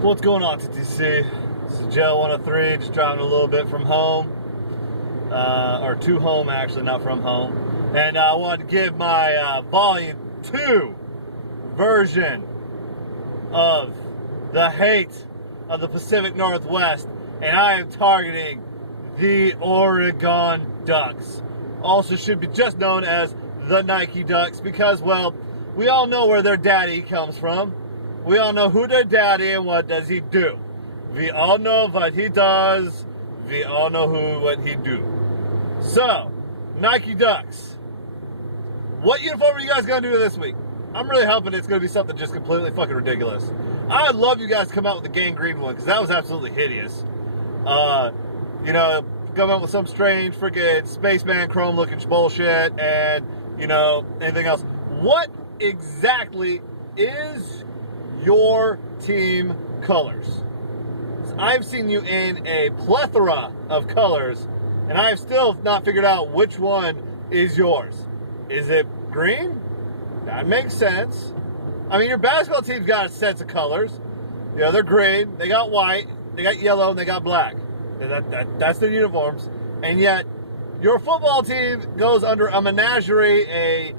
What's going on, TTC? This is Joe 103, just driving a little bit from home, or to home actually, not from home. And I wanted to give my Volume 2 version of the hate of the Pacific Northwest, and I am targeting the Oregon Ducks. Also should be just known as the Nike Ducks because, well, we all know where their daddy comes from. We all know who their daddy and what does he do. We all know what he does. We all know what he do. So, Nike Ducks. What uniform are you guys going to do this week? I'm really hoping it's going to be something just completely fucking ridiculous. I'd love you guys to come out with the gangrene one because that was absolutely hideous. Come out with some strange freaking spaceman chrome looking bullshit and, anything else. What exactly is your team colors? I've seen you in a plethora of colors, and I have still not figured out which one is yours. Is it green? That makes sense. I mean, your basketball team's got a set of colors. They're green, they got white, they got yellow, and they got black. That's their uniforms. And yet, your football team goes under a menagerie,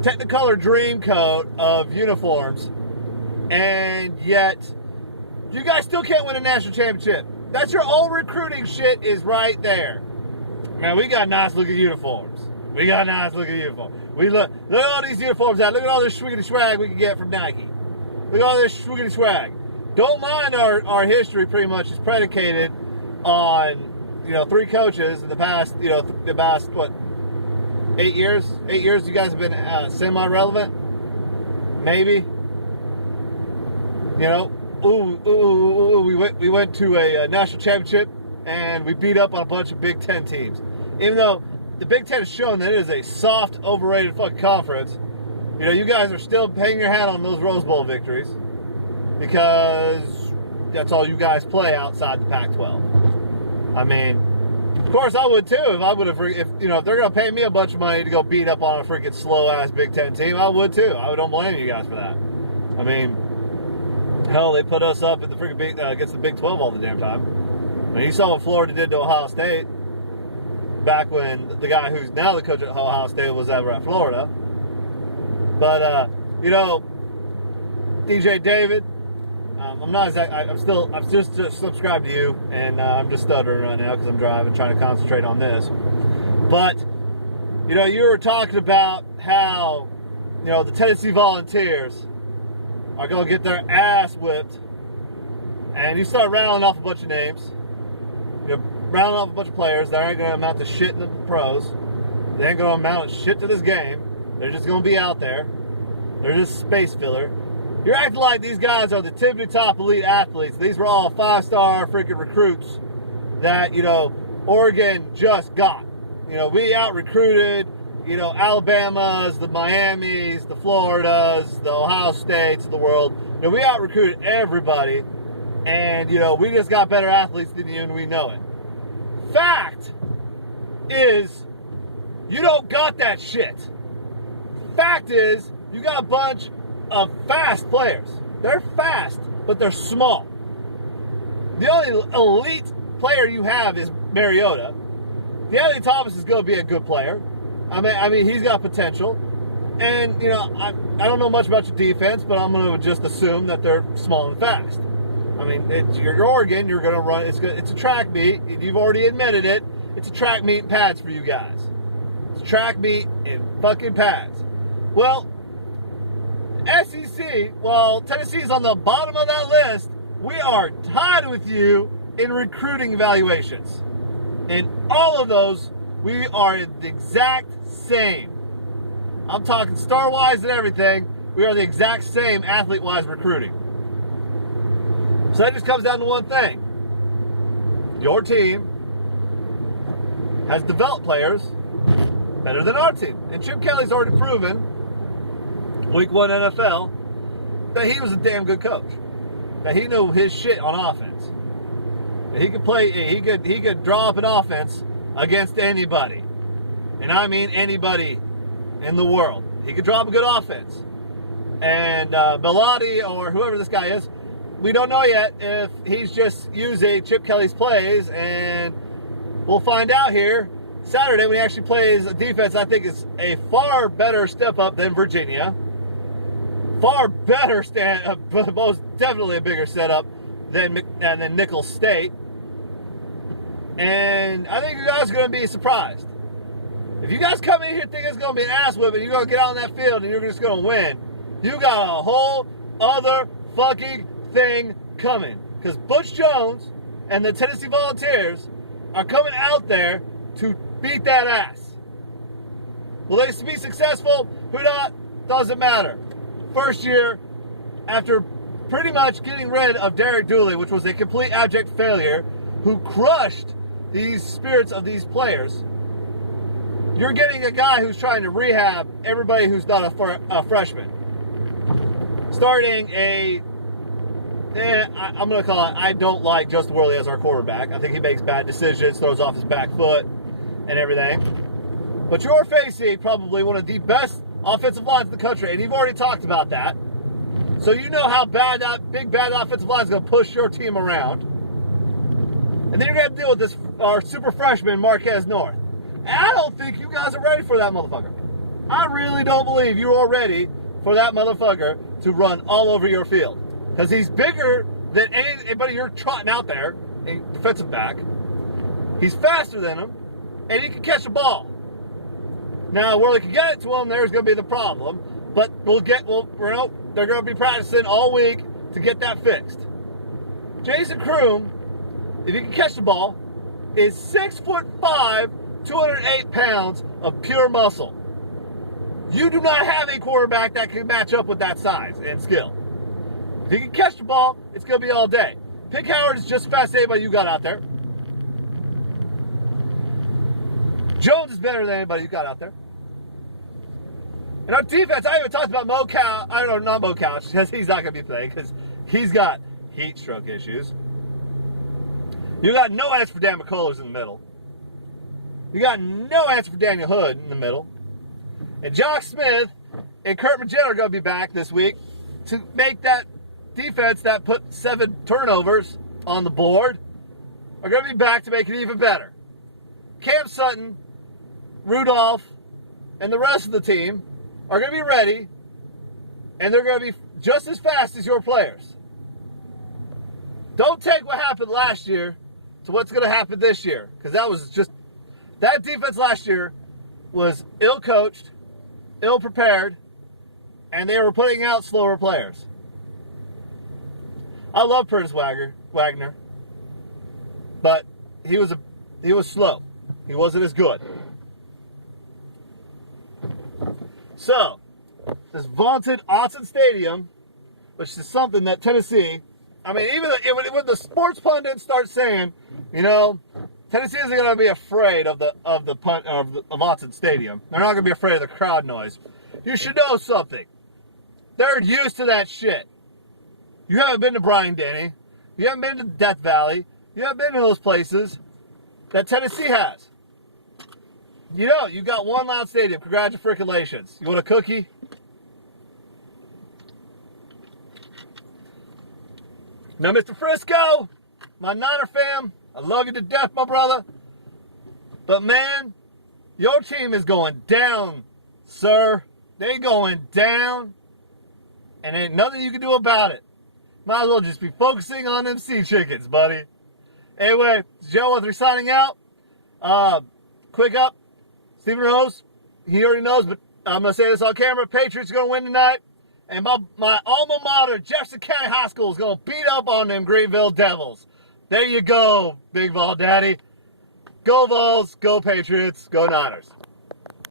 Technicolor dream coat of uniforms, and yet you guys still can't win a national championship. That's your old recruiting shit is right there. Man, we got nice looking uniforms. We look at all these uniforms out. Look at all this swiggity swag we can get from Nike. Look at all this swiggity swag. Don't mind our history pretty much is predicated on, 3 coaches in the past, 8 years? 8 years you guys have been semi-relevant? Maybe? We went to a national championship and we beat up on a bunch of Big Ten teams. Even though the Big Ten has shown that it is a soft, overrated fucking conference, you guys are still hanging your hat on those Rose Bowl victories because that's all you guys play outside the Pac-12. I mean, of course, I would too if they're gonna pay me a bunch of money to go beat up on a freaking slow ass Big Ten team. I would too. I don't blame you guys for that. I mean, hell, they put us up at the freaking against the Big 12 all the damn time. I mean, you saw what Florida did to Ohio State back when the guy who's now the coach at Ohio State was ever at Florida. But DJ David. I'm just subscribed to you, and I'm just stuttering right now because I'm driving, trying to concentrate on this. But, you were talking about how, the Tennessee Volunteers are going to get their ass whipped, and you start rattling off a bunch of names, rattling off a bunch of players that aren't going to amount to shit in the pros. They ain't going to amount to shit to this game. They're just going to be out there. They're just space filler. You're acting like these guys are the tippity top elite athletes. These were all 5-star freaking recruits that, Oregon just got. We out-recruited, Alabamas, the Miamis, the Floridas, the Ohio States of the world. We out-recruited everybody, and, we just got better athletes than you, and we know it. Fact is, you don't got that shit. Fact is, you got a bunch of fast players. They're fast, but they're small. The only elite player you have is Mariota. DeAndre Thomas is going to be a good player. I mean, he's got potential. And, I don't know much about your defense, but I'm going to just assume that they're small and fast. I mean, you're Oregon. You're going to run. It's a track meet. You've already admitted it. It's a track meet and pads for you guys. It's a track meet and fucking pads. Well, SEC, well, Tennessee's on the bottom of that list. We are tied with you in recruiting evaluations. In all of those, we are the exact same. I'm talking star-wise and everything. We are the exact same athlete-wise recruiting. So that just comes down to one thing. Your team has developed players better than our team. And Chip Kelly's already proven Week 1 NFL, that he was a damn good coach. That he knew his shit on offense. That he could play, he could draw up an offense against anybody. And I mean anybody in the world. He could draw up a good offense. And Bellotti or whoever this guy is, we don't know yet if he's just using Chip Kelly's plays, and we'll find out here Saturday when he actually plays a defense I think is a far better step up than Virginia. Far better most definitely a bigger setup than Nicholls State. And I think you guys are going to be surprised. If you guys come in here thinking it's going to be an ass whipping, you're going to get out on that field and you're just going to win, you got a whole other fucking thing coming. Because Butch Jones and the Tennessee Volunteers are coming out there to beat that ass. Will they be successful? Who not? Doesn't matter. First year, after pretty much getting rid of Derek Dooley, which was a complete abject failure, who crushed these spirits of these players, you're getting a guy who's trying to rehab everybody who's not a freshman. Starting I'm going to call it, I don't like Justin Worley as our quarterback. I think he makes bad decisions, throws off his back foot and everything. But you're facing probably one of the best offensive lines in the country, and you've already talked about that. So you know how bad that big bad offensive line is going to push your team around. And then you're going to deal with this our super freshman, Marquez North. And I don't think you guys are ready for that motherfucker. I really don't believe you are ready for that motherfucker to run all over your field. Because he's bigger than anybody you're trotting out there, a defensive back. He's faster than him, and he can catch a ball. Now, where they can get it to him, there's going to be the problem. But they're going to be practicing all week to get that fixed. Jason Kroom, if he can catch the ball, is 6'5", 208 pounds of pure muscle. You do not have a quarterback that can match up with that size and skill. If he can catch the ball, it's going to be all day. Pick Howard is just as fast as anybody you got out there. Jones is better than anybody you got out there. And our defense, I even talked about not Mo Couch, because he's not going to be playing, because he's got heat stroke issues. You got no answer for Dan McCullers in the middle. You got no answer for Daniel Hood in the middle. And Jock Smith and Kurt Maginn are going to be back this week to make that defense that put 7 turnovers on the board are going to be back to make it even better. Cam Sutton, Rudolph, and the rest of the team are going to be ready, and they're going to be just as fast as your players. Don't take what happened last year to what's going to happen this year, because that defense last year was ill-coached, ill-prepared, and they were putting out slower players. I love Curtis Wagner, but he was slow. He wasn't as good. So, this vaunted Autzen Stadium, which is something that Tennessee, I mean, even when the sports pundits start saying, Tennessee isn't going to be afraid of Autzen Stadium. They're not going to be afraid of the crowd noise. You should know something. They're used to that shit. You haven't been to Bryant-Denny. You haven't been to Death Valley. You haven't been to those places that Tennessee has. You got one loud stadium. Congratulations. You want a cookie? Now, Mr. Frisco, my Niner fam, I love you to death, my brother. But, man, your team is going down, sir. They going down, and ain't nothing you can do about it. Might as well just be focusing on them sea chickens, buddy. Anyway, it's Joe Wuthering signing out. Quick up. Stephen Rose, he already knows, but I'm going to say this on camera. Patriots are going to win tonight. And my alma mater, Jefferson County High School, is going to beat up on them Greenville Devils. There you go, Big Vol Daddy. Go Vols, go Patriots, go Niners.